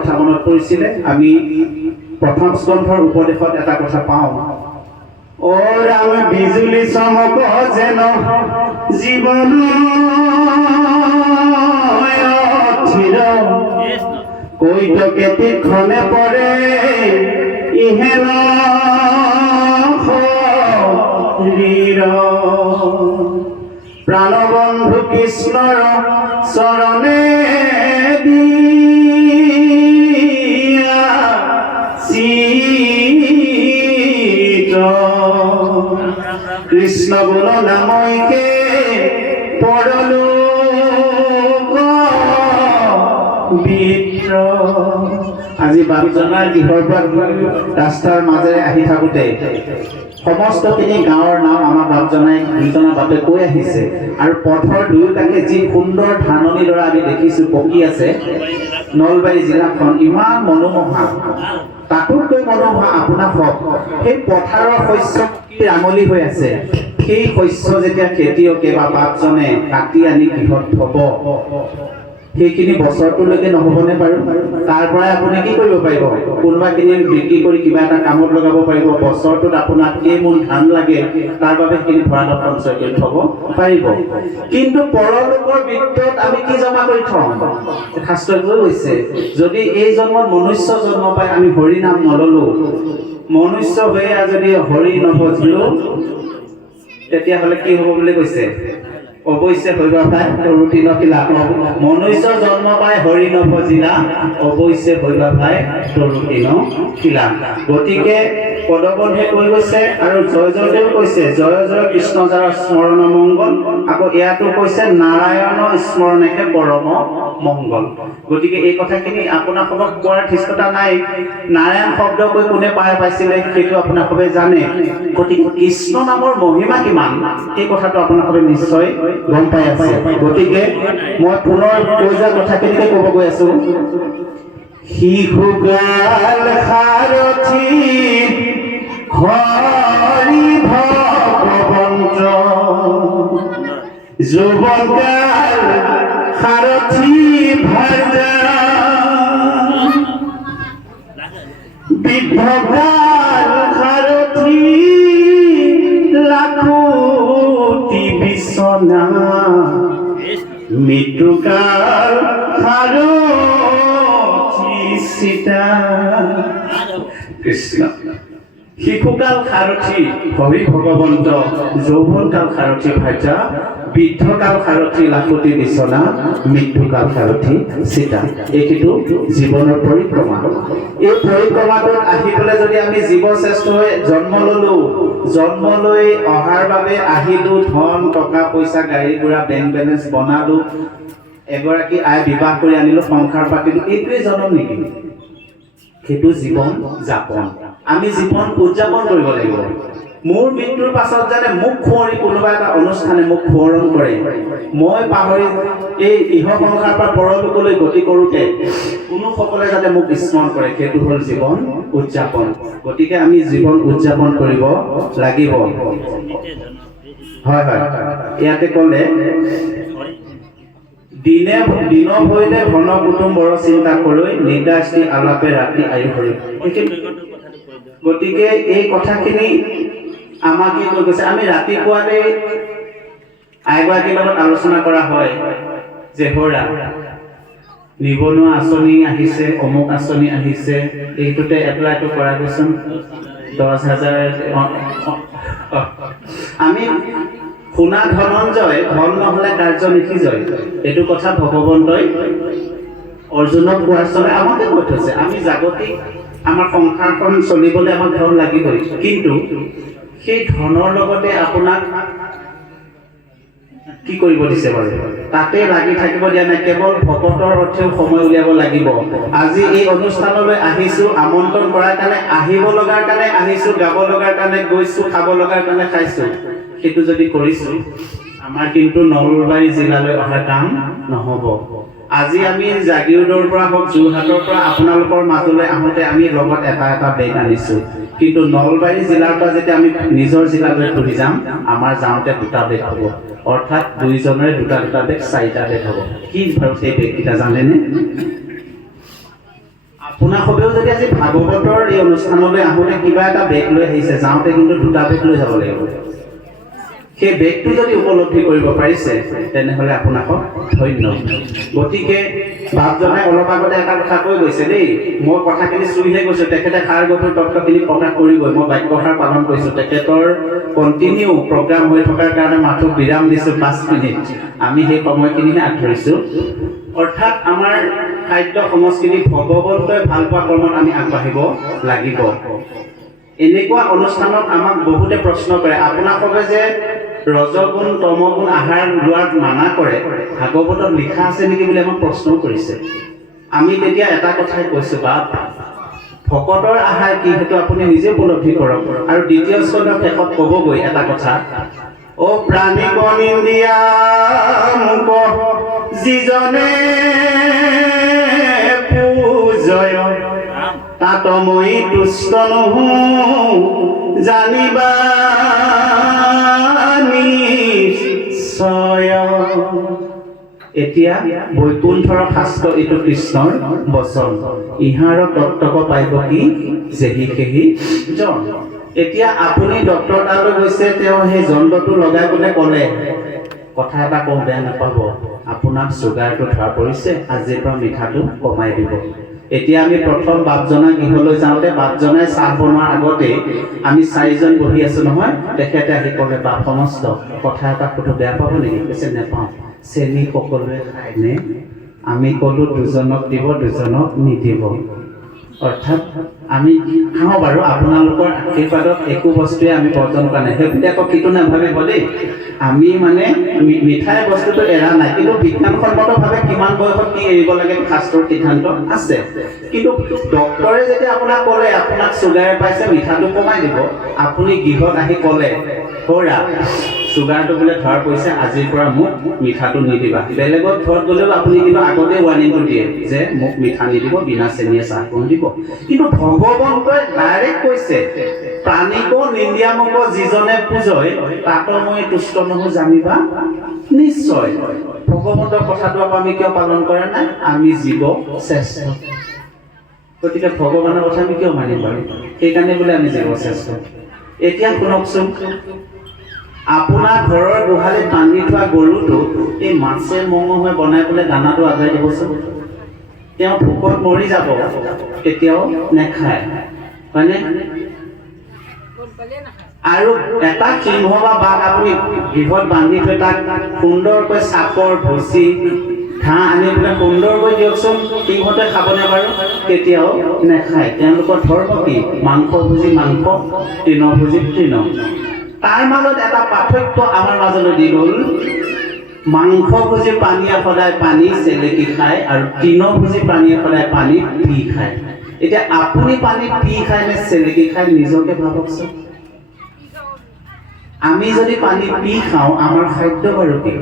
কথা মনত পৰিছিলে আমি প্ৰথম স্কন্ধৰ উপদেশত এটা কথা পাওঁ ও ৰাম বিজুলি চমক যেন জীৱন থিৰ কৈতকে তীক্ষণে পৰে ইহেন শৰীৰ প্ৰাণবন্ধু কৃষ্ণৰ চৰণে দিয়া চিত কৃষ্ণ গুণ নামইকে পড়লো বিত্ৰ আজি বাপজনাৰ গৃহৰ পৰা ৰাস্তাৰ মাজেৰে আহি থাকোঁতে সমস্তখিনি গাঁৱৰ নাম আমাৰ বাপজনাই দুইজনা বাপে কৈ আহিছে আৰু পথৰ দুয়োকাষে যি সুন্দৰ ধাননি দৰা আমি দেখিছোঁ পকি আছে নলবাৰী জিলাখন ইমান মনোমোহা তাতোতকৈ মনোমোহা আপোনাক হওক সেই পথাৰৰ শস্য ৰাঙলী হৈ আছে সেই শস্য যেতিয়া খেতিয়কে বা বাপজনে কাটি আনি গৃহত থব সেইখিনি বছৰটোলৈকে নহ'বনে বাৰু তাৰ পৰাই আপুনি কি কৰিব পাৰিব কোনোবাখিনি বিক্ৰী কৰি কিবা এটা কামত লগাব পাৰিব বছৰটোত আপোনাক কেইমোন ধান লাগে তাৰ বাবে সেইখিনি ভঁৰালত সঞ্চয় কৰি থ'ব পাৰিব কিন্তু পৰলোকৰ বৃত্তত আমি কি জমা কৰি থওঁ শাস্ত্ৰই কৈ গৈছে যদি এই জন্মত মনুষ্য জন্ম পাই আমি হৰি নাম নললো মনুষ্য হৈয়ে যদি হৰি নভজিলো তেতিয়াহ'লে কি হ'ব বুলি কৈছে অৱশ্যে হৰিবা ভাই তৰুতি নখিলা মনুষ্য জন্ম পাই হৰি নভজিলা অৱশ্যে হৰিবা ভাই তৰুতি নখিলা গতিকে পদবন্ধে কৈ গৈছে আৰু জয় জয়দেও কৈছে জয় জয় কৃষ্ণ যাৰ স্মৰণ মংগল আকৌ ইয়াতো কৈছে নাৰায়ণ স্মৰণেহে পৰম মংগল গতিকে এই কথাখিনি আপোনালোকক কোৱাৰ ধৃষ্টতা নাই নাৰায়ণ শব্দ কৈ কোনে পাইছিলে সেইটো আপোনালোকে জানে গতিকে কৃষ্ণ নামৰ মহিমা কিমান এই কথাটো আপোনালোকে নিশ্চয় গম পাই আছে গতিকে মই পুনৰ কৈ যোৱা কথাখিনিকে ক'ব গৈ আছো শিশুগাল সাৰথি হৰি ভগৱন্ত যুৱকাল সাৰথি ভাজা বৃদ্ধকাল সাৰথি লাখুটি বিছনা মৃত্যুকাল সাৰথি চিতা কৃষ্ণ শিশুকাল সাৰথি হৰি ভগৱন্ত যৌৱনকাল সাৰথি ভাজা বৃদ্ধকাল সাৰথি লাখুটি বিছনা মৃত্যুকাল সাৰথি চিতা এইটো জীৱনৰ পৰিক্ৰমা এই পৰিক্ৰমাটোত আহিবলৈ যদি আমি জীৱ শ্ৰেষ্ঠ হৈ জন্ম ললো জন্ম লৈ অহাৰ বাবে আহিলো ধন টকা পইচা গাড়ী ঘোঁৰা বেংক বেলেঞ্চ বনালো এগৰাকী আই বিবাহ কৰি আনিলো সংসাৰ পাতিলো এইটোৱে জন্ম নেকি সেইটো জীৱন যাপন আমি জীৱন উদযাপন কৰিব লাগিব মোৰ মৃত্যুৰ পাছত যাতে মোক খুঁৱৰি কোনোবা এটা অনুষ্ঠানে মোক খুঁৱৰণ কৰে মই পাহৰি এই ইহ সংসাৰ পৰা পৰলোকলৈ গতি কৰোঁতে কোনোসকলে যাতে মোক স্মৰণ কৰে সেইটো হ'ল জীৱন উদযাপন গতিকে আমি জীৱন উদযাপন কৰিব লাগিব হয় হয় ইয়াতে ক'লে দিনে দিন ভৰিলে ঘন কুটুম্বৰ চিন্তা কৰি নিৰ্দাস্তি আলাপে ৰাতি আয়ু হৰি গতিকে এই কথাখিনি আমাক কি কৈ গৈছে আমি ৰাতিপুৱাতে আইগৰাকীৰ লগত আলোচনা কৰা হয় যে হৰা নিবনুৱা আঁচনি আহিছে অমুক আঁচনি আহিছে এইটোতে এপ্লাইটো কৰা গৈছোন 10,000 আমি শুনা ধনঞ্জয় ধন নহ'লে কাৰ্য নিশিজয় এইটো কথা ভগৱন্তই অৰ্জুনক কোৱাৰ চলে আমাকে কৈ থৈছে আমি জাগতিক আমাৰ সংসাৰখন চলিবলৈ আমাক ধন লাগিবই কিন্তু সেই ধনৰ লগতে আপোনাক কি কৰিব দিছে বাৰু তাতে লাগি থাকিব দিয়া নাই কেৱল ভকতৰ অৰ্থেও সময় উলিয়াব লাগিব আজি এই অনুষ্ঠানলৈ আহিছোঁ আমন্ত্ৰণ কৰাৰ কাৰণে আহিব লগাৰ কাৰণে আহিছোঁ গাব লগাৰ কাৰণে গৈছোঁ খাব লগাৰ কাৰণে খাইছোঁ সেইটো যদি কৰিছোঁ আমাৰ কিন্তু নলবাৰী জিলালৈ অহা কাম নহ'ব আজি আমি জাগিৰোডৰ পৰা হওক যোৰহাটৰ পৰা আপোনালোকৰ মাজলৈ আহোঁতে আমি লগত এটা বেগ আনিছোঁ কিন্তু নলবাৰী জিলাৰ পৰা যেতিয়া আমি নিজৰ জিলালৈ ঘূৰি যাম আমাৰ যাওঁতে দুটা বেগ হ'ব অৰ্থাৎ দুইজনৰে দুটা বেগ 4টা বেগ হ'ব কি বাৰু সেই বেগকেইটা জানেনে আপোনাৰ সবেও যদি আজি ভাগৱতৰ এই অনুষ্ঠানলৈ আহোঁতে কিবা এটা বেগ লৈ আহিছে, যাওঁতে কিন্তু দুটা বেগ লৈ যাব লাগিব। সেই বেগটো যদি উপলব্ধি কৰিব পাৰিছে তেনেহ'লে আপোনাক ধন্য। গতিকে বাপজনাই অলপ আগতে এটা কথা কৈ গৈছে দেই, মই কথাখিনি চুইহে গৈছোঁ, তেখেতে সাৰ গঠন তত্ত্বখিনি প্ৰকাশ কৰিবই, মই বাক্যষাৰ পালন কৰিছোঁ। তেখেতৰ কণ্টিনিউ প্ৰগ্ৰাম হৈ থকাৰ কাৰণে মাথো বিৰাম দিছোঁ 5 মিনিট, আমি সেই সময়খিনিহে আগধৰিছোঁ। অৰ্থাৎ আমাৰ খাদ্য সংস্কৃতি ভগৱন্তই ভাল পোৱা কৰ্মত আমি আগবাঢ়িব লাগিব। এনেকুৱা অনুষ্ঠানত আমাক বহুতে প্ৰশ্ন কৰে, আপোনালোকে যে ৰজগুণ তমগুণ আহাৰ লোৱাত মানা কৰে, ভাগৱতত লিখা আছে নেকি বুলি আমাক প্ৰশ্নও কৰিছে। আমি তেতিয়া এটা কথাই কৈছোঁ, বা ভকতৰ আহাৰ কি সেইটো আপুনি নিজে উপলব্ধি কৰক। আৰু দ্বিতীয় স্কন্ধৰ শেষত ক'বগৈ এটা কথা, অ প্ৰাণীক নিন্দিয়া মোক যিজনে পূজয়, তাত মই তুষ্ট নহওঁ জানিবা নিশ্চয়। এতিয়া বৈকুণ্ঠৰ শাস্ত্ৰ এইটো কৃষ্ণৰ বচন, ইহাৰ তত্ত্বক পাইব কি যেহি সেহি জন। এতিয়া আপুনি ডক্টৰ তালৈ গৈছে, তেওঁ সেই যন্ত্ৰটো লগাই পেলাই ক'লে, কথা এটা কওঁ বেয়া নাপাব, আপোনাক চুগাৰটো ধৰা পৰিছে, আজিৰ পৰা মিঠাটো কমাই দিব। এতিয়া আমি প্ৰথম বাপজনা গৃহলৈ যাওঁতে বাপজনাই চাহ বনোৱাৰ আগতে আমি 4জন বহি আছো নহয়, তেখেতে আহি ক'লে, বাপ সমস্ত কথা এটা সুধো, বেয়া পাব নেকি? কৈছে নেপাওঁ। চেনি সকলোৱে খায়নে? আমি ক'লো 2জনক দিব, 2জনক নিদিব। অৰ্থাৎ আমি খাওঁ বাৰু, আপোনালোকৰ আশীৰ্বাদত একো বস্তুৱে আমি বৰ্জন কৰা নাই, সেইবুলি আকৌ কিটো নাভাবিব দেই। আমি মানে মিঠাই বস্তুটো এৰা নাই, কিন্তু বিজ্ঞানসন্মতভাৱে কিমান বয়সত কি এৰিব লাগে শাস্ত্ৰৰ সিদ্ধান্ত আছে। কিন্তু ডক্টৰে যেতিয়া আপোনাক ক'লে আপোনাক চুগাৰ পাইছে, মিঠাটো কমাই দিব, আপুনি গৃহত আহি ক'লে, সৌৰা চুগাৰটো বোলে ধৰা পৰিছে, আজিৰ পৰা মোক মিঠাটো নিদিবা। বেলেগত ঘৰত গ'লেও আপুনি কিন্তু আগতে ৱাৰ্ণিংটো দিয়ে যে মোক মিঠা নিদিব, বিনা চেনিয়ে চাহকণ দিব। কিন্তু ভগৱন্তই ডাইৰেক্ট কৈছে, প্ৰাণীক নিন্দিয়া মোক যিজনে পূজয়, তাত মই তুষ্ট নহওঁ জানিবা নিশ্চয়। ভগৱন্তৰ কথাটো আকৌ আমি কিয় পালন কৰা নাই? আমি জীৱ শ্ৰেষ্ঠ। গতিকে ভগৱানৰ কথা আমি কিয় মানিম বাৰু? সেইকাৰণে বোলে আমি জীৱ শ্ৰেষ্ঠ। এতিয়া শুনকচোন, আপোনাৰ ঘৰৰ গোহালিত বান্ধি থোৱা গৰুটো এই মাছে মঙহে বনাই পেলাই দানাটো আগুৱাই দিবচোন, তেওঁ ভোকত মৰি যাব, কেতিয়াও নেখায়, হয়নে? আৰু এটা সিংহ বা বাঘ আপুনি গৃহত বান্ধি থৈ তাক সুন্দৰকৈ চাপৰ ভুচি ঘাঁহ আনি পেলাই সুন্দৰকৈ দিয়কচোন, সিংহতে খাবনে বাৰু? কেতিয়াও নেখায়। তেওঁলোকৰ ধৰ্ম কি? মাংস ভুজি মাংস, তৃণ ভুজি তৃণ। তাৰ মাজত এটা পাৰ্থক্য আমাৰ মাজলৈ দি গ'ল, মাংস ভুজি প্ৰাণীয়ে সদায় পানী চেলেকি খায়, আৰু তৃণ ভুজি প্ৰাণীয়ে সদায় পানী পি খায়। এতিয়া আপুনি পানী পি খায় নে চেলেকি খায়, নিজকে ভাবকচোন। আমি যদি পানী পি খাওঁ, আমাৰ খাদ্য বাৰু কি?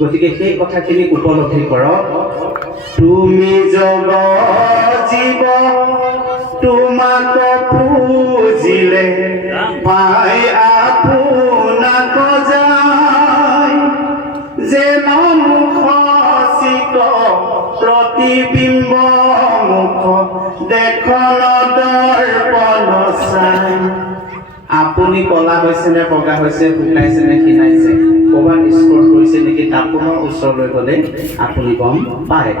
গতিকে সেই কথাখিনি উপলব্ধি কৰক। তুমি জগ জীৱ, তোমাক পুজিলে পাই আপোনাক যায়, যে মুখ চিত প্ৰতিবিম্ব মুখ দেখল দৰ্পণ চাই। আপুনি কলা হৈছে নে বগা হৈছে, শুকাইছে নে ক্ষীণাইছে, ক'ৰবাত স্পৰ্শ কৰিছে নেকি, তাপোনৰ ওচৰলৈ গ'লে আপুনি গম পায়।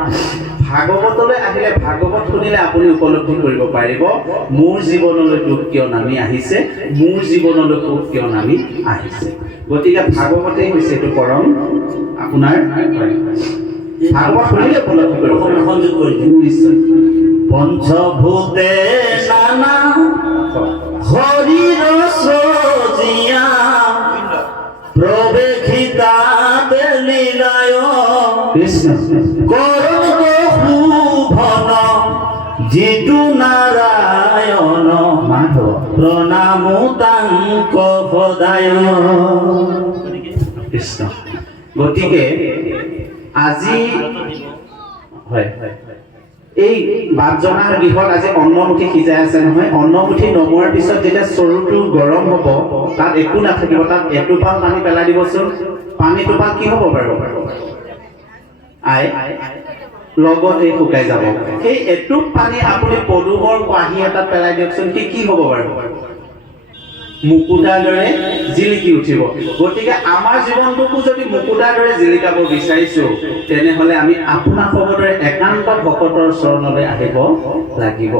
ভাগৱতলৈ আহিলে, ভাগৱত শুনিলে আপুনি উপলব্ধি কৰিব পাৰিব, মোৰ জীৱনলৈ দুখ কিয় নামি আহিছে, মোৰ জীৱনলৈ সুখ কিয় নামি আহিছে। গতিকে ভাগৱতেই হৈছে এইটো পৰম আপোনাৰ ভাগৱত শুনিলে উপলব্ধি কৰিব সংযোগ কৰি দিম নিশ্চয়। পঞ্চভূতে নানা হৰিৰ সজিয়া, প্ৰৱেশিতা লীলায় কৃষ্ণ কৰণ শুভন, যিটো নাৰায়ণ মাধৱ প্ৰণাম তাংক সদায় কৃষ্ণ। গতিকে আজি হয় এই বাপজনাৰ গৃহত আজি অন্নমুঠি সিজাই আছে নহয়, অন্নমুঠি নমোৱাৰ পিছত যেতিয়া চৰুটো গৰম হ'ব, তাত একো নাথাকিব, তাত এটোপাল পানী পেলাই দিবচোন, পানী টোপাল কি হ'ব বাৰু? লগতে শুকাই যাব। সেই এটুপ পানী আপুনি পদুমৰ কাঁহী এটাত পেলাই দিয়কচোন, সি কি হ'ব বাৰু? মুকুতাৰ দৰে জিলিকি উঠিব। গতিকে আমাৰ জীৱনটোকো যদি মুকুতাৰ দৰে জিলিকাব বিচাৰিছো, তেনেহলে আমি আপোনাৰ খবৰৰে একান্ত ভকতৰ চৰণলৈ আহিব লাগিব।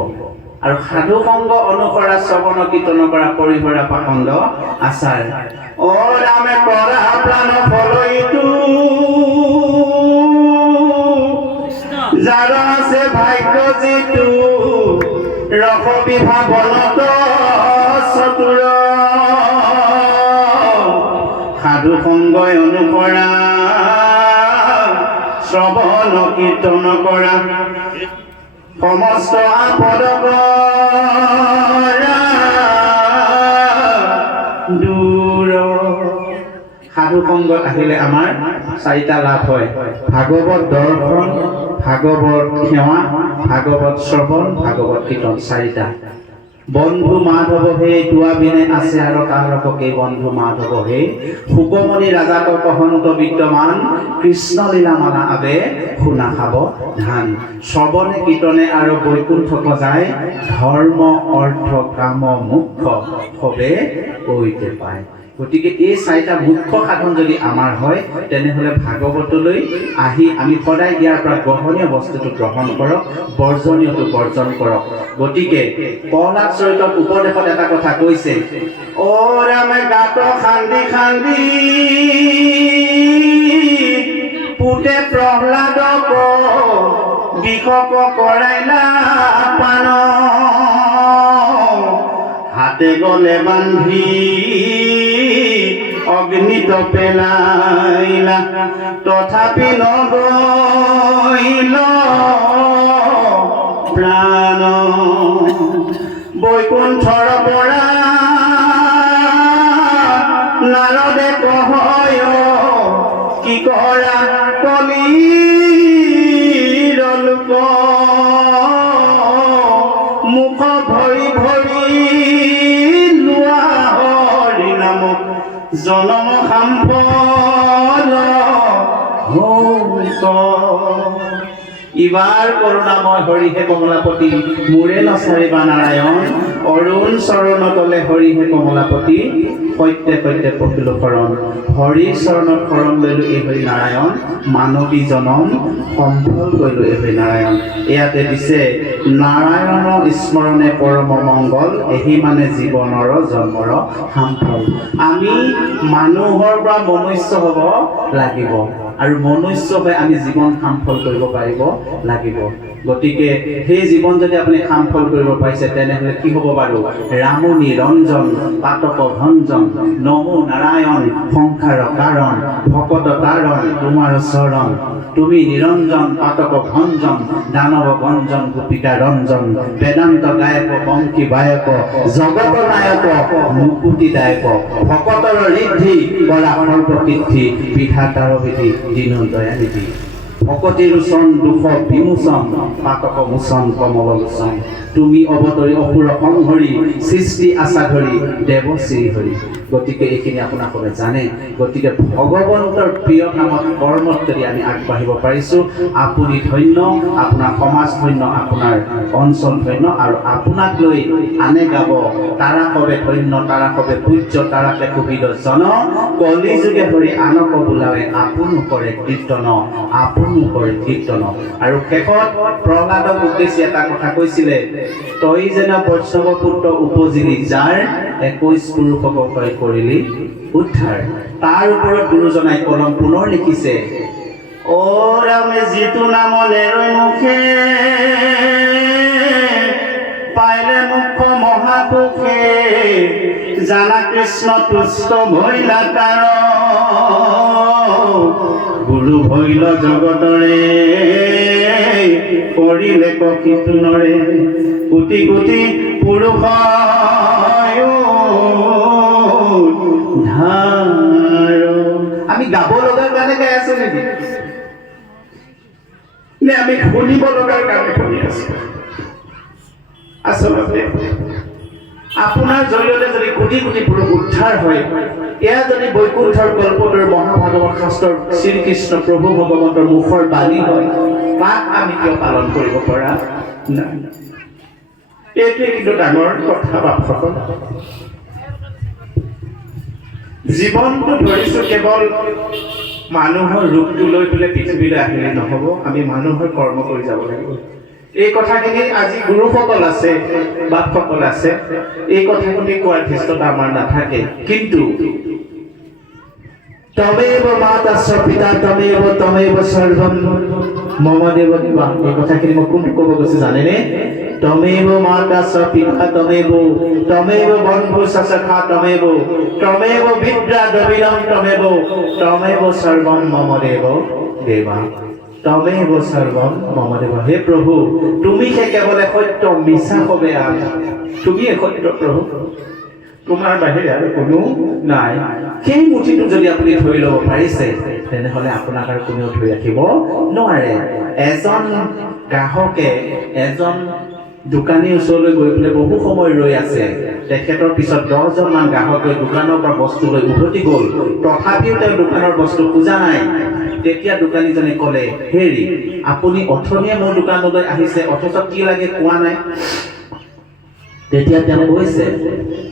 আৰু সাধু সংগ অনুসৰা শ্ৰৱণ কীৰ্তন কৰা পৰিহৰা পাখণ্ড আচাৰ। অ ৰামে কৰা প্ৰাণ ফলইটো, যাৰ আছে ভাগ্য যিটো, ৰস বিভা বনত চতুৰ, সাধু সংগই অনুসৰা শ্ৰৱণ কীৰ্তন কৰা, সমস্ত আপদ দূৰ। সাধু সংগত আহিলে আমাৰ চাৰিটা লাভ হয়: ভাগৱত দৰ্শন, ভাগৱত সেৱা, ভাগৱত শ্ৰৱণ, ভাগৱত কীৰ্তন। চাৰিটা। বন্ধু মাধৱ হে দুৱা বিনে আছে আৰু তাহাৰকে বন্ধু মাধৱ হে, সুকমণি ৰাজাক কহন্ত বিদ্যমান, কৃষ্ণ লীলা মালা আবে শুনা খাব ধান। শ্ৰৱণে কীৰ্তনে আৰু বৈকুণ্ঠক যায়, ধৰ্ম অৰ্থ কাম মুখ্য সবে কৈতে পায়। গতিকে এই চাৰিটা মুখ্য সাধন যদি আমাৰ হয়, তেনেহলে ভাগৱতলৈ আহি আমি সদায় ইয়াৰ পৰা গ্ৰহণীয় বস্তুটো গ্ৰহণ কৰক, বৰ্জনীয়টো বৰ্জন কৰক। গতিকে প্ৰহ্লাদ চৰিতত উপদেশত এটা কথা কৈছে, অ ৰামে গাত খান্দি খান্দি পুতে প্ৰহ্লাদক, বিষক কৰাইলা পান, হাতে গলে বান্ধি অগ্নিত পেলাইলা, তথাপি নগৈল প্ৰাণ। বৈকুণ্ঠৰ পৰা নাৰদে কহয়, কি কৰা কলিৰ লোক, মুখ ভৰি ভৰি লোৱা হৰি নাম, জনম সাম্ফল হৌত। ইবাৰ কৰুণাময় হৰিহে কমলাপতি, মোৰে নচাৰিবা নাৰায়ণ, অৰুণ চৰণ তলে হৰিহে কমলাপতি, সত্যে সত্যে পখিলো শৰণ। হৰিৰ চৰণত শৰণ লৈলো এই হৰি নাৰায়ণ, মানৱী জনম সম্ফল কৰিলো এই হৰি নাৰায়ণ। ইয়াতে দিছে নাৰায়ণ স্মৰণে পৰম মংগল, এহি মানে জীৱনৰ জন্মৰ সাম্ফল। আমি মানুহৰ পৰা মনুষ্য হ'ব লাগিব, আৰু মনুষ্য হৈ আমি জীৱন সাম্ফল কৰিব পাৰিব লাগিব। গতিকে সেই জীৱন যদি আপুনি সাম্ফল কৰিব পাৰিছে, তেনেহলে কি হ'ব বাৰু? ৰাম নিৰঞ্জন পাতক ভঞ্জন, নমো নাৰায়ণ সংসাৰ কাৰণ, ভকত তাৰণ তোমাৰ চৰণ, তুমি নিৰঞ্জন পাতক ভঞ্জন, দানৱ গঞ্জন গোপিকা ৰঞ্জন, বেদান্ত গায়ক বংশী বায়ক, জগত নায়ক মুকুতি দায়ক, ভকতৰ ঋদ্ধি কৰা সৰ্বকীৰ্তি, বিধাতাৰ বিধি দীন দয়ানিধি, ভকতি ৰোচন দুখ বিমোচন, পাতক মোচন কমল লোচন, তুমি অৱতৰি অসুৰ সংহৰি, সৃষ্টি আশা ধৰি দেৱ শ্ৰী হৰি। গতিকে এইখিনি আপোনালোকে জানে। গতিকে ভগৱন্তৰ প্ৰিয় কামত কৰ্মত যদি আমি আগবাঢ়িব পাৰিছোঁ, আপুনি ধন্য, আপোনাৰ সমাজ ধন্য, আপোনাৰ অঞ্চল ধন্য, আৰু আপোনাক লৈ আনে গাব তাৰা কবে ধন্য, তাৰা কবে পূজ্য, তাৰাকে সুবিধ জন, কলি যুগে ধৰি আনক বোলাৱে আপোন কৰে কীৰ্তন, আপোন কৰে কীৰ্তন। আৰু শেষত প্ৰহ্লাদক উদ্দেশ্যি এটা কথা কৈছিলে, তই যেন বৈষ্ণৱ পুত্ৰ উপজিলি, যাৰ 21 পুৰুষক তই কৰিলি উদ্ধাৰ। তাৰ ওপৰত গুৰুজনাই কলম পুনৰ লিখিছে, অ ৰামে যিটো নাম নেৰৈ মুখে, পাইলে মুখ্য মহাপুখে, জানা কৃষ্ণ তুষ্ট ভৈলা তাৰ, গুৰু ভৈল জগতৰে, কৰিলে কীৰ্তনৰে, কোটি কোটি পুৰুষ ধাৰ। আমি গাব লগাৰ কাৰণে গাই আছো নেকি? নে আমি শুনিব লগাৰ কাৰণে শুনি আছো? আচলতে আপোনাৰ জৰিয়তে যদি কোটি কোটি পুৰুষ উদ্ধাৰ হয়, এয়া যদি বৈকুণ্ঠৰ কল্পতৰ মহাভাগৱত শাস্ত্ৰৰ শ্ৰীকৃষ্ণ প্ৰভু ভগৱন্তৰ মুখৰ বাণী হয়, তাক আমি কিয় পালন কৰিব পৰা নাই? এইটোৱে কিন্তু ডাঙৰ কথা বাপসকল। জীৱনটো ধৰিছো কেৱল মানুহৰ ৰূপটো লৈ পেলাই পৃথিৱীলৈ আহিলে নহ'ব, আমি মানুহৰ কৰ্ম কৰি যাব লাগিব। এই কথাখিনি আজি গুৰুসকল আছে, বাপসকল আছে, এই কথাখিনি কোৱাৰ ধৃষ্টতা আমাৰ নাথাকে। কিন্তু তমেব মাতাস্য পিতা তমেব সৰ্বম মম দেৱ দেৱা, এই কথাখিনি মই কোনটো ক'ব গৈছে জানেনে? তমেব মাতাস্য পিতা তমেব বন্ধু সসখা তমেব বিদ্যা দ্ৰবিড়ম তমেব সৰ্বম মম দেৱ দেৱা, তমেব সৰ্বম মম দেৱ। হে প্ৰভু, তুমিহে কেৱল সত্য, মিছা হবে আন, তুমিয়ে সত্য প্ৰভু, তোমাৰ বাহিৰে আৰু কোনো নাই। সেই মুঠিটো যদি আপুনি ধৰি ল'ব পাৰিছে, তেনেহ'লে আপোনাক আৰু কোনেও ধৰি ৰাখিব নোৱাৰে। এজন গ্ৰাহকে এজন দোকানীৰ ওচৰলৈ গৈ পেলাই বহু সময় ৰৈ আছে। তেখেতৰ পিছত 10জন মান গ্ৰাহকে দোকানৰ পৰা বস্তু লৈ উভতি গ'ল, তথাপিও তেওঁ দোকানৰ বস্তু খোজা নাই। তেতিয়া দোকানীজনে ক'লে, হেৰি আপুনি অথনিয়ে মোৰ দোকানলৈ আহিছে, অথচ কি লাগে কোৱা নাই। তেতিয়া তেওঁ কৈছে,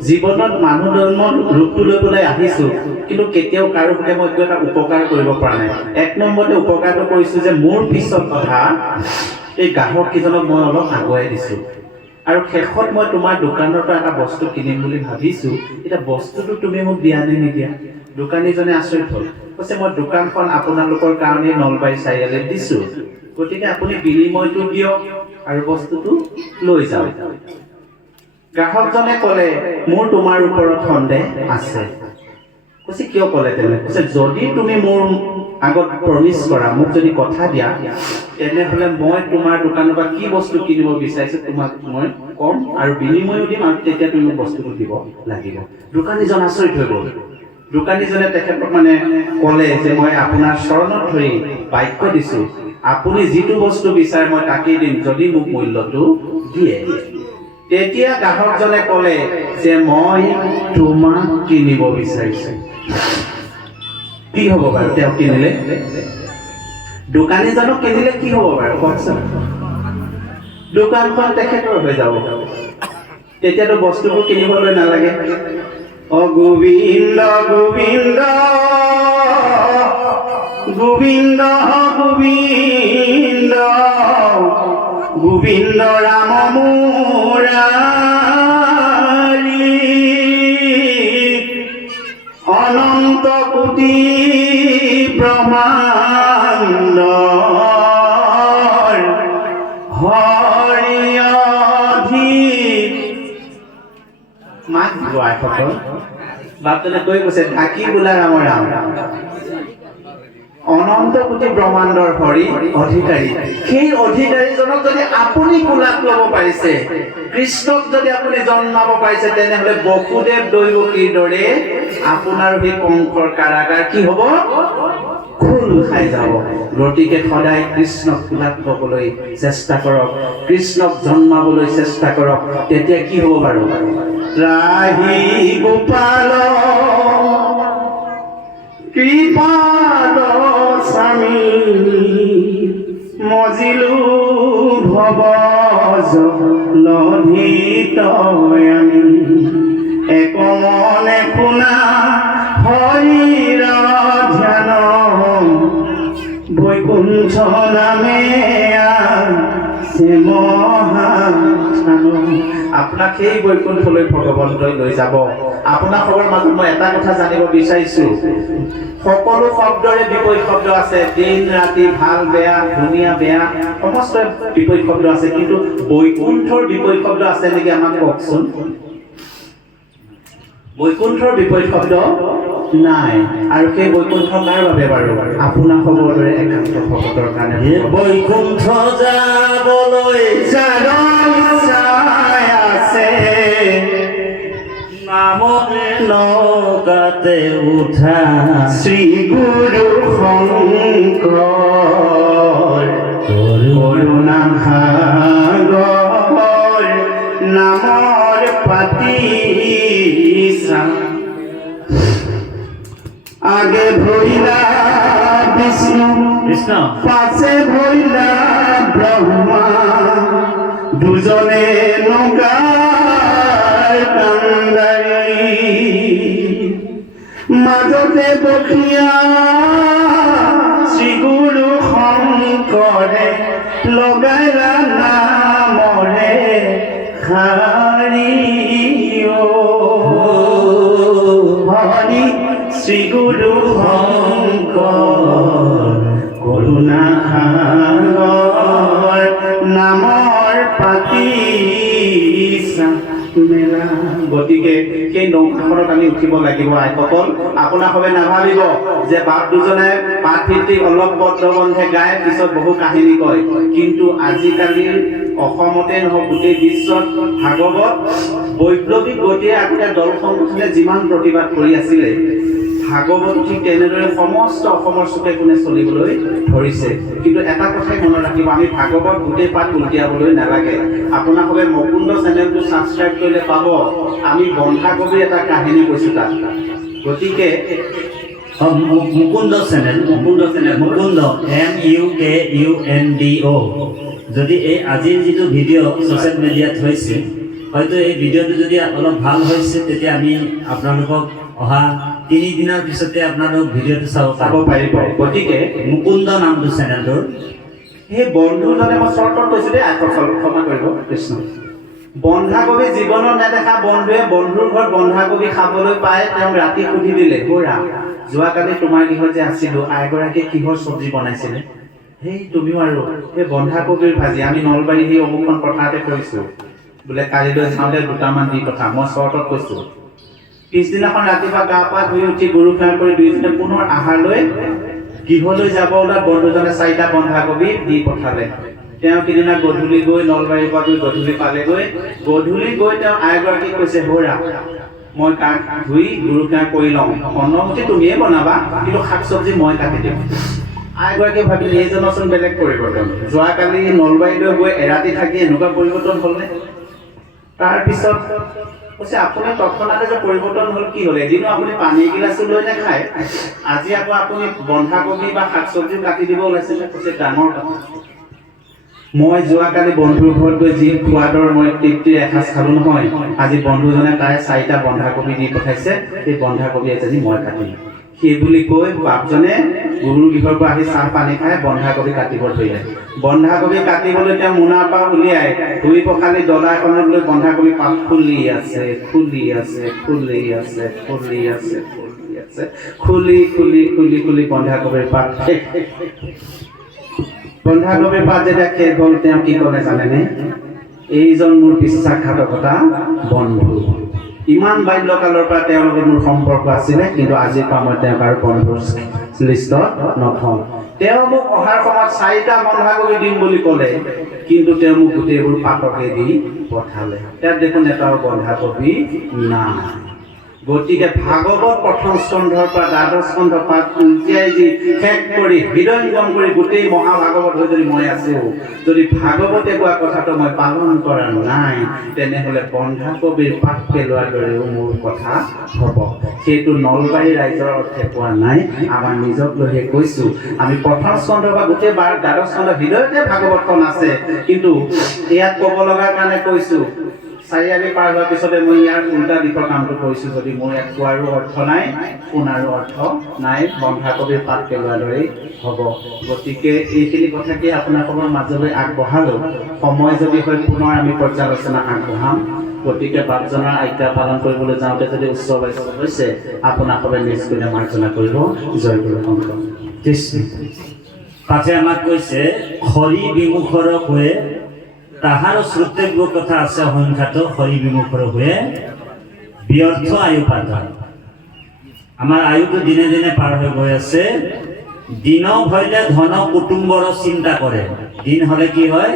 জীৱনত মানুহ জন্মৰ ৰূপটো লৈ পেলাই আহিছো, কিন্তু কেতিয়াও কাৰো সৈতে মই একো এটা উপকাৰ কৰিব পৰা নাই। 1 নম্বৰতে উপকাৰটো কৰিছো যে মোৰ পিছত অহা এই গ্ৰাহককেইজনক মই অলপ আগুৱাই দিছো, আৰু শেষত মই তোমাৰ দোকানৰ পৰা এটা বস্তু কিনিম বুলি ভাবিছো, এতিয়া বস্তুটো তুমি মোক দিয়া নে নিদিয়া? দোকানীজনে আচৰিত হ'ল, কৈছে মই দোকানখন আপোনালোকৰ কাৰণে নলবাৰী চাৰিআলিত দিছো, গতিকে আপুনি বিনিময়টো দিয়ক আৰু বস্তুটো লৈ যাওক। গ্ৰাহকজনে ক'লে, মোৰ তোমাৰ ওপৰত সন্দেহ আছে। কৈছে কিয় ক'লে তেনে? কৈছে যদি তুমি মোৰ আগত প্ৰমিছ কৰা, মোক যদি কথা দিয়া, তেনেহ'লে মই তোমাৰ দোকানৰ পৰা কি বস্তু কিনিব বিচাৰিছো তোমাক মই ক'ম আৰু বিনিময়ো দিম, আৰু তেতিয়া তুমি বস্তুটো দিব লাগিব। দোকানীজন আচৰিত হৈ গ'ল। দোকানীজনে তেখেতক ক'লে যে মই আপোনাৰ চৰণত ধৰি বাক্য দিছো, আপুনি যিটো বস্তু বিচাৰে মই তাকেই দিম, যদি মোক মূল্যটো দিয়ে। তেতিয়া গ্ৰাহকজনে ক'লে যে মই তোমাক কিনিব বিচাৰিছো। কি হ'ব বাৰু তেওঁ কিনিলে? দোকানীজনক কিনিলে কি হ'ব বাৰু কওকচোন? দোকানখন তেখেতৰ হৈ যাব, তেতিয়াতো বস্তুবোৰ কিনিবলৈ নালাগে। অ গোবিন্দ গোবিন্দ গোবিন্দ গোবিন্দ গোবিন্দ ৰাম মুৰাৰী, অনন্ত কোটি ব্ৰহ্মাণ্ড হৰি অধীৰ। মাক গোৱাই সকল বাপজনে কৈ কৈছে, ঢাকি বোলা ৰাম ৰাম, অনন্ত কোটি ব্ৰহ্মাণ্ডৰ হৰি অধিকাৰী। সেই অধিকাৰীজনক যদি আপুনি কোলাত ল'ব পাৰিছে, কৃষ্ণক যদি আপুনি জন্মাব পাৰিছে, তেনেহ'লে বসুদেৱ দৈৱকীৰ দৰে আপোনাৰ সেই কংসৰ কাৰাগাৰ কি হ'ব? খোল খাই যাব। গতিকে সদায় কৃষ্ণক কোলাত ল'বলৈ চেষ্টা কৰক, কৃষ্ণক জন্মাবলৈ চেষ্টা কৰক, তেতিয়া কি হ'ব বাৰু? ত্ৰাহি গোপাল কৃপাল স্বামী, মজিলো ভৱ জলধিত আমি, একমনে শুনা হৰিৰ ধ্যান, বৈকুণ্ঠ নামে আপোনাক সেই বৈকুণ্ঠলৈ ভগৱন্তই লৈ যাব। আপোনালোকৰ মাজত মই এটা কথা জানিব বিচাৰিছো, সকলো শব্দৰে বিপৰীত শব্দ আছে, দিন ৰাতি, ভাল বেয়া, ধুনীয়া বেয়া, সমস্ত বিপৰীত শব্দ আছে, কিন্তু বৈকুণ্ঠৰ বিপৰীত শব্দ আছে নেকি? আমাক কওকচোন। বৈকুণ্ঠৰ বিপৰীত শব্দ নাই। আৰু সেই বৈকুণ্ঠ কাৰ বাবে বাৰু? আপোনাৰ খবৰ দৰে একান্ত ভকতৰ কাৰণে। বৈকুণ্ঠ যাবলৈ যাৰ ইচ্ছা আছে, নামৰে নৌকাতে উঠা শ্ৰী গুৰু শংকৰ, কৰুণা সাগৰ নামৰ পাতি আগে ভৈলা বিষ্ণু কৃষ্ণ, পাছে ভৈলা ব্ৰহ্মা দুজনে নগাৰ কান্দাৰী মাজতে বসিয়া শ্ৰীগুৰু শংকৰে লগাইলা নামৰে শাৰী হৰি শ্ৰীগুৰু শংকৰ কৰুণা সাগৰ নামৰ পাতি মেলা গতিকে সেই নৌকাখনত আমি উঠিব লাগিব আইসকল আপোনাৰ সবে নাভাবিব যে বাপ দুজনে পাঠ ভিত্তিক অলপ পত্ৰবন্ধে গাই পিছত বহু কাহিনী কয় কিন্তু আজিকালিৰ অসমতে নহওক গোটেই বিশ্বত ভাগৱত বৈপ্লৱিক গতিয়ে আগতে দল সংগঠনে যিমান প্ৰতিবাদ কৰি আছিলে ভাগৱত ঠিক তেনেদৰে সমস্ত অসমৰ চুকে কোণে চলিবলৈ ধৰিছে কিন্তু এটা কথাই মনত ৰাখিব আমি ভাগৱত গোটেই পাঠ উল্টিয়াবলৈ নালাগে আপোনালোকে মুকুন্দ চেনেলটো ছাবস্ক্ৰাইব কৰিলে পাব আমি বন্ধাকবিৰ এটা কাহিনী কৈছোঁ তাত গতিকে মুকুন্দ চেনেল মুকুন্দ MUKUNDO যদি এই আজিৰ যিটো ভিডিঅ' ছ'চিয়েল মিডিয়াত হৈছে হয়তো এই ভিডিঅ'টো যদি অলপ ভাল হৈছে তেতিয়া আমি আপোনালোকক অহা 3 দিনৰ পিছতে আপোনালোক ভিডিঅ'টো চাব পাৰিব গতিকে মুকুন্দ নামটো চেনেলটোৰ সেই বন্ধুজনে মই চৰ্টত কৈছোঁ দেই ক্ষমা কৰিব কৃষ্ণ বন্ধাকবি জীৱনত নেদেখা বন্ধুৱে বন্ধুৰ ঘৰত বন্ধাকবি খাবলৈ পাই তেওঁ ৰাতি সুধি দিলে খুৰা যোৱাকালি তোমাৰ গৃহত যে আছিলোঁ আইগৰাকীয়ে কিহৰ চব্জি বনাইছিলে সেই তুমিও আৰু সেই বন্ধাকবিৰ ভাজি আমি নলবাৰী সেই অমুকখন পথাৰতে কৰিছোঁ বোলে কালিলৈ চাওঁতে দুটামান দি কথা মই চৰ্টত কৈছোঁ পিছদিনাখন ৰাতিপুৱা গা পা ধুই উঠি গৰু খাই কৰি দুইজনে পুনৰ আহাৰ লৈ গৃহলৈ যাব ওলাই বন্ধুজনে 4টা বন্ধাকবি দি পঠালে তেওঁ সিদিনা গধূলি গৈ নলবাৰীৰ পৰা গৈ গধূলি পালেগৈ গধূলি গৈ তেওঁ আইগৰাকীক কৈছে হৌৰা মই গা ধুই গৰু খাই কৰি লওঁ অন্নমুঠি তুমিয়ে বনাবা কিন্তু শাক চব্জি মই কাটি দিম আইগৰাকীয়ে ভাবিলে এইজনচোন বেলেগ পৰিৱৰ্তন যোৱাকালি নলবাৰীলৈ গৈ এৰাতি থাকি এনেকুৱা পৰিৱৰ্তন হ'লনে তাৰপিছত কৈছে আপোনাৰ তৎক্ষণাতে যে পৰিৱৰ্তন হ'ল কি হ'ল এদিনো আপুনি পানী গিলাচো লৈ নাখায় আজি আকৌ আপুনি বন্ধাকবি বা শাক চব্জি কাটি দিব ওলাইছিলে কৈছে ডাঙৰ কথা মই যোৱাকালি বন্ধুৰ ঘৰত গৈ যি সোৱাদৰ মই তৃপ্তিৰ এসাঁজ খালোঁ নহয় আজি বন্ধুজনে তাই 4টা বন্ধাকবি দি পঠাইছে সেই বন্ধাকবি আজি মই কাটিম সেই বুলি কৈ বাপজনে গুৰুৰ গৃহৰ পৰা আহি চাহ পানী খাই বন্ধাকবি কাটিব ধৰিলে বন্ধাকবি কাটিবলৈ তেওঁ মোনাৰ পৰা উলিয়াই ধুই পখালি ডলা এখনত লৈ বন্ধাকবি পাত খুলি আছে খুলি বন্ধাকবিৰ পাত বন্ধাকবিৰ পাত যেতিয়া শেষ হ'ল তেওঁ কি ক'লে জানেনে এইজন মোৰ বিশ্বাসঘাতকতা বন্ধু ইমান বাল্যকালৰ পৰা তেওঁৰ লগত মোৰ সম্পৰ্ক আছিলে কিন্তু আজিৰ পৰা মই তেওঁক আৰু বন্ধুৰ লিষ্টত নথওঁ তেওঁ মোক অহাৰ সময়ত 4টা বন্ধাকবি দিম বুলি ক'লে কিন্তু তেওঁ মোক গোটেইবোৰ পাতকে দি পঠালে তাত দেখোন এটাও বন্ধাকবি নাই গতিকে ভাগৱত প্ৰথম স্কন্ধৰ পৰা দ্বাদশ স্কন্ধ পাঠ উলিয়াই যি শেষ কৰি হৃদয়ঙ্গম কৰি গোটেই মহাভাগৱত হৈ যদি মই আছোঁ যদি ভাগৱতে কোৱা কথাটো মই পালন কৰা নাই তেনেহ'লে বন্ধাকবিৰ পাত পেলোৱাৰ দৰেও মোৰ কথা হ'ব সেইটো নলবাৰী ৰাইজৰ অৰ্থে কোৱা নাই আমাৰ নিজক লৈহে কৈছোঁ আমি প্ৰথম স্কন্ধ বা গোটেই দ্বাদশ স্কন্ধ হৃদয়তে ভাগৱতখন আছে কিন্তু ইয়াত ক'ব লগাৰ কাৰণে কৈছোঁ চাৰিআলি পাৰ হোৱাৰ পিছতে মই ইয়াৰ উল্টা দিশৰ কামটো কৰিছোঁ যদি মোৰ ইয়াত কোৱাৰো অৰ্থ নাই শুনাৰো অৰ্থ নাই বন্ধাকবিৰ পাত পেলোৱাৰ দৰেই হ'ব গতিকে এইখিনি কথাকে আপোনালোকৰ মাজলৈ আগবঢ়ালোঁ সময় যদি হয় পুনৰ আমি পৰ্যালোচনা আগবঢ়াম গতিকে বাপজনাৰ আজ্ঞা পালন কৰিবলৈ যাওঁতে যদি উচ্চ বয়স হৈছে আপোনালোকে নিজ গুণে মাৰ্জনা কৰিব জয় গুৰু শংকৰ কৃষ্ণ পাঠে আমাক কৈছে হৰি বিমুখৰ হৈ তাহার শ্রুতব্য কথা আছে সংখ্যাত হরি বিমুখর হয়ে ব্যর্থ আয়ু পাত আমার আয়ুটো দিনে দিনে পার হয়ে গৈ আছে দিন হইলে ধন কুটুম্বর চিন্তা করে দিন হলে কি হয়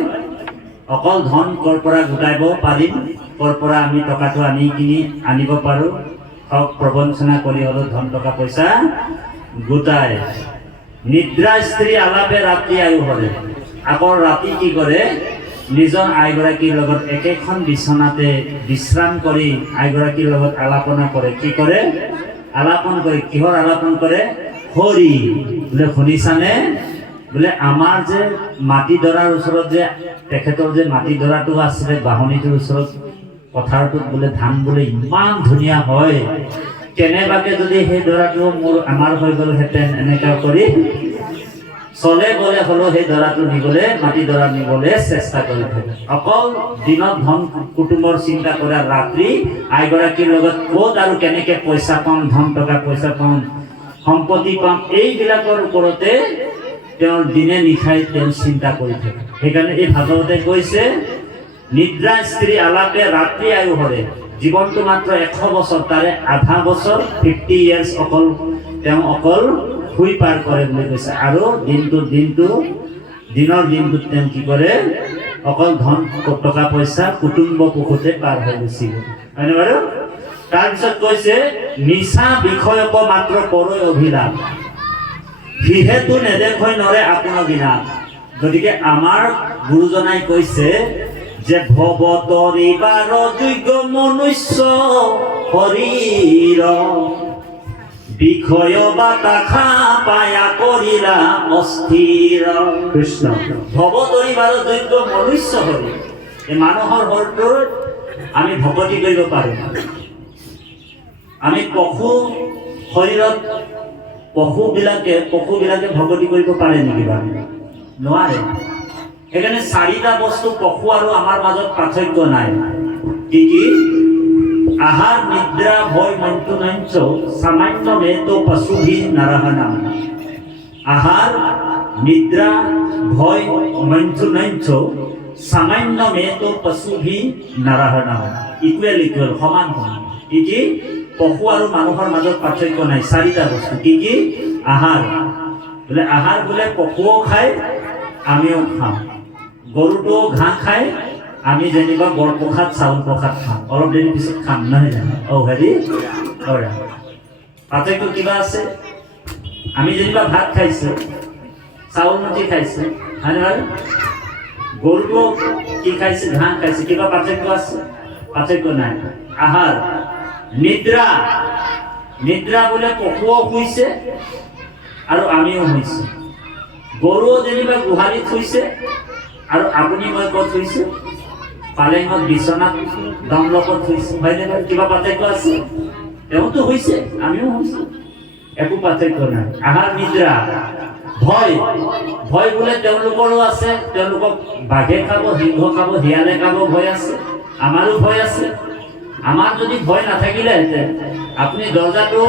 অকল ধন কৰ পৰা গোটাইব পাৰিম কৰ পৰা আমি টকাটো আনি কিনি আনিব পাৰোঁ হওক প্ৰবঞ্চনা কৰি হলেও ধন টকা পইচা গোটায় নিদ্ৰা স্ত্ৰী আলাপে ৰাতি আয়ু হলে আকৌ ৰাতি কি কৰে নিজৰ আইগৰাকীৰ লগত একেখন বিছনাতে বিশ্ৰাম কৰি আইগৰাকীৰ লগত আলাপনা কৰে কি কৰে আলাপন কৰে কিহৰ আলাপন কৰে হৰি বোলে শুনিছানে বোলে আমাৰ যে মাটিডৰাৰ ওচৰত যে তেখেতৰ যে মাটিডৰাটো আছিলে বাহনীটোৰ ওচৰত পথাৰটোত বোলে ধান বোলে ইমান ধুনীয়া হয়, কেনেবাকে যদি সেই ডৰাটো আমাৰ হৈ গ'লহেঁতেন, এনেকুৱা কৰি চলে গ'লে হ'লেও সেই ডৰাটো নিবলৈ মাটিডৰা নিবলৈ চেষ্টা কৰি থাকে। অকল দিনত ধন কুটুমৰ চিন্তা কৰা, ৰাত্ৰি আইগৰাকীৰ লগত ক'ত আৰু কেনেকে পইচা পাম, ধন টকা পইচা পাম, সম্পত্তি পাম, এইবিলাকৰ ওপৰতে তেওঁৰ দিনে নিশাই তেওঁ চিন্তা কৰি থাকে। সেইকাৰণে এই ভাগৱতে কৈছে নিদ্ৰা স্ত্ৰী আলাপে ৰাত্ৰি আয়ু হৰে, জীৱনটো মাত্ৰ 100 বছৰ, তাৰে আধা বছৰ 50 years অকল তেওঁ অকল শুই পাৰ কৰে বুলি কৈছে। আৰু দিনটোত তেওঁ কি কৰে, অকল ধন টকা পইচা কুটুম্ব পোষোতে পাৰ হৈ গুচি গ'ল, হয়নে বাৰু? তাৰপিছত কৈছে নিচা বিষয়ক মাত্ৰ কৰৈ অভিলাষ, সিহেতু নেদেখৈ নৰে আপোনাৰ বিনা। গতিকে আমাৰ গুৰুজনাই কৈছে যে ভৱতৰিবাৰ যোগ্য মনুষ্য শৰীৰ বিষয় বাতাখা পায়া কৰিলা অস্থিৰ। কৃষ্ণ ভৱতৰিবাৰ যোগ্য মনুষ্য শৰীৰ, এই মানুহৰ শৰীৰটোৰ আমি ভকতি কৰিব পাৰোঁ। আমি পশু শৰীৰত পশুবিলাকে ভকতি কৰিব পাৰে নেকি বাৰু? নোৱাৰে। সেইকাৰণে 4টা বস্তু পশু আৰু আমাৰ মাজত পাৰ্থক্য নাই। কি কি? আহাৰ নিদ্ৰা ভয় মন্থুনাঞ্চ সামান্য মেতো পশুভি নাৰাহণাম। আহাৰ নিদ্ৰা ভয় মন্থুনাঞ্চ সামান্য মেতো পশুভি নাৰাহণাম। ইকুৱেল সমান সমান। কি কি? পশু আৰু মানুহৰ মাজত পাৰ্থক্য নাই। 4টা বস্তু। কি কি? আহাৰ বোলে, আহাৰ বোলে পশুও খায় আমিও খাওঁ। গৰুটো ঘাঁহ খায়, আমি যেনিবা বৰপ্ৰসাদ চাউল প্ৰসাদ খাওঁ, অলপ দিন পিছত খাম, নহয় জানো? পাৰ্থক্য কিবা আছে? আমি যেনিবা ভাত খাইছোঁ, চাউল মুঠি খাইছোঁ, হয় নহয়? গৰুটো কি খাইছে? ঘাঁহ খাইছে। কিবা পাৰ্থক্য আছে? পাৰ্থক্য নাই। আহাৰ নিদ্ৰা বোলে পশুও শুইছে আৰু আমিও শুইছোঁ। গৰুও যেনিবা গোহালিত শুইছে আৰু আপুনি মই ক'ত শুইছোঁ? পালেঙত বিচনাত দমলকত শুইছোঁ, হয় নে? কিবা পাৰ্থক্য আছে? তেওঁতো শুইছে, আমিও শুইছোঁ, একো পাৰ্থক্য নাই। আহাৰ নিদ্ৰা। ভয় বোলে তেওঁলোকৰো আছে, তেওঁলোকক বাঘে খাব, সিংহ খাব, শিয়ালে খাব, ভয় আছে, আমাৰো ভয় আছে। আমাৰ যদি ভয় নাথাকিলেহেঁতেন আপুনি দৰ্জাটো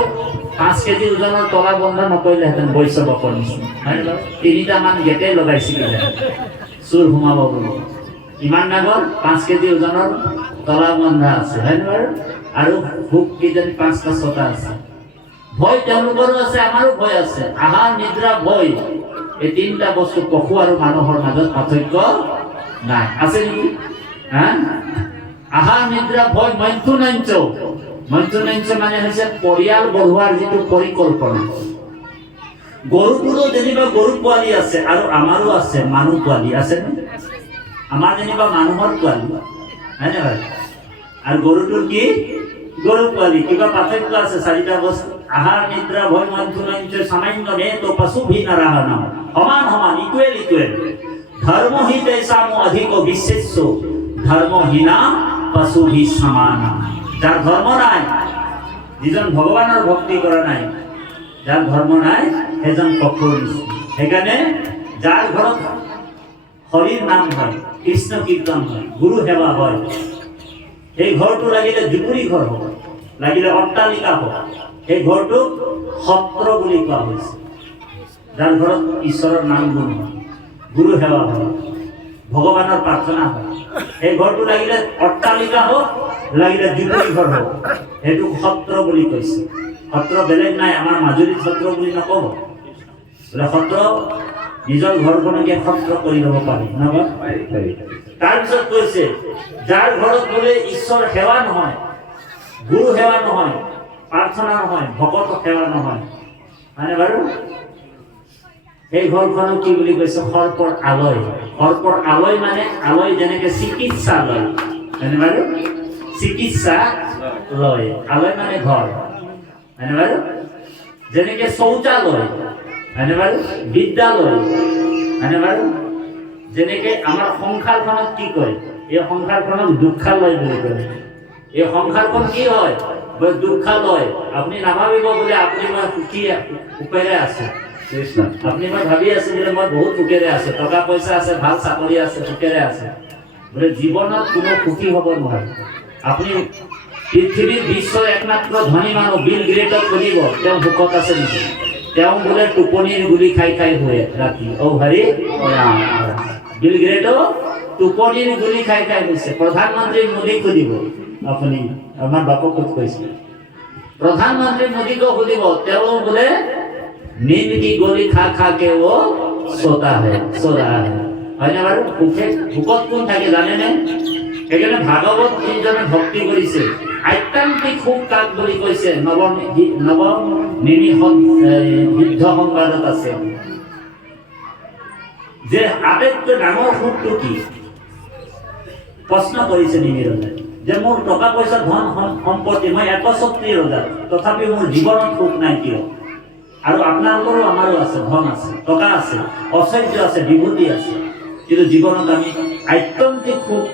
5 কেজি ওজনৰ তলা বন্ধ নকৰিলেহেঁতেন, বৈষ্ণৱকৰ নিচিনা, হয় নে? 3টামান গেটে লগাইছিলে চোৰ সোমাব বুলি। ইমান ডাঙৰ 5 কেজি ওজনৰ তলা বন্ধা আছে, হয় নে বাৰু? আৰু হুক কিজানি 5টা 6টা আছে। ভয় তেওঁলোকৰো আছে, আমাৰো ভয় আছে। আহাৰ নিদ্ৰা ভয়, এই 3টা বস্তু পশু আৰু মানুহৰ মাজত পাৰ্থক্য নাই। আছে নেকি? আহাৰ নিদ্ৰা ভয় মন্থুনাঞ্চ মানে হৈছে পৰিয়াল বঢ়োৱাৰ যিটো পৰিকল্পনা। গৰুটোৰো যেনিবা গৰু পোৱালি আছে আৰু আমাৰো আছে মানুহ পোৱালি, আছে নে? আমাৰ যেনিবা মানুহৰ পোৱালি, হয় নে বাৰু? আৰু গৰুটোৰ কি? গৰু পোৱালি। কিবা পাৰ্থক্য আছে? 4টা বস্তু। আহাৰ নিদ্ৰা ভয় মন্থুনাঞ্চ সামান্য মেতো পশুভি নাৰাহণাম। সমান ইকুৱেল। ধৰ্মহি তেষাম অধিক বিশেষ্য ধৰ্মহীনা পশুভি সমানা। যাৰ ধৰ্ম নাই, যিজন ভগৱানৰ ভক্তি কৰা নাই, যাৰ ধৰ্ম নাই, সেইজন পশুৰ নিচিনা। সেইকাৰণে যাৰ ঘৰত হৰিৰ নাম হয়, কৃষ্ণ কীৰ্তন হয়, গুৰু সেৱা হয়, সেই ঘৰটো লাগিলে জুপুৰি ঘৰ হ'ব, লাগিলে অট্টালিকা হ'ব, সেই ঘৰটোক সত্ৰ বুলি কোৱা হৈছে। যাৰ ঘৰত ঈশ্বৰৰ নাম গুণ হয়, গুৰু সেৱা হয়, ভগৱানৰ প্ৰাৰ্থনা হয়, সেই ঘৰটো লাগিলে অট্টালিকা হওক, লাগিলে জুপুৰি ঘৰ হওক, সেইটো সত্ৰ বুলি কৈছে। সত্ৰ বেলেগ নাই, আমাৰ মাজুলীত সত্ৰ বুলি নক'ব। বোলে সত্ৰ নিজৰ ঘৰখনকে সত্ৰ কৰি ল'ব পাৰি, নহয়? তাৰপিছত কৈছে যাৰ ঘৰত বোলে ঈশ্বৰ সেৱা নহয়, গুৰু সেৱা নহয়, প্ৰাৰ্থনা নহয়, ভকত সেৱা নহয়, মানে বাৰু সেই ঘৰখনক কি বুলি কৈছে? সৰ্পৰ আলয়। সৰ্পৰ আলয় মানে আলয় যেনেকে চিকিৎসালয়, মানে বাৰু চিকিৎসালয়, আলয় মানে ঘৰ, মানে বাৰু যেনেকে শৌচালয়, মানে বাৰু বিদ্যালয়, হয়নে বাৰু? যেনেকে আমাৰ সংসাৰখনক কি কয়, এই সংসাৰখনক দুখালয় বুলি কয়। এই সংসাৰখন কি হয়? দুখালয়। আপুনি নাভাবিব বোলে আপুনি মই সুখেৰে আছে। কৃষ্ণ আপুনি মই ভাবি আছো বোলে মই বহুত সুখেৰে আছে, টকা পইচা আছে, ভাল চাকৰি আছে, সুখেৰে আছে। বোলে জীৱনত কোনো সুখী হ'ব নোৱাৰে। আপুনি পৃথিৱীৰ বিশ্বৰ একমাত্ৰ ধনী মানুহ বিল গ্ৰেটক সুধিব, তেওঁ সুখত আছে নেকি? তেওঁ বোলে টোপনিৰ গুলি খাই খাই শুৱে ৰাতি। হৰি বিল গ্ৰেটো টোপনিৰ গুলি খাই খাই শুইছে। প্ৰধানমন্ত্ৰী মোদীক সুধিব, আপুনি আমাৰ বাপক কৈছে, प्रधानमंत्री मोदी को खुद তেওঁ बोले नींद की गोली खा खा के वो सोता है सो रहा है হয়নে বাৰু? ভোকত কোন থাকে জানেনে? সেইকাৰণে ভাগৱত যিজনে ভক্তি কৰিছে আত্যান্তিক সুখ কাক বুলি কৈছে নৱম বৃদ্ধ সংবাদত আছে যে আটাইতকৈ ডাঙৰ সুখটো কি? প্ৰশ্ন কৰিছে নিমিৰনে যে মোৰ টকা পইচা ধন সম্পত্তি মই একচ্ছত্ৰী ৰজা, তথাপি মোৰ জীৱনত সুখ নাই কিয়? আৰু আপোনালোকৰো আমাৰো আছে, ধন আছে, টকা আছে, ঐশ্বৰ্য আছে, বিভূতি আছে, কিন্তু জীৱনত আমি আত্যন্তিক সুখ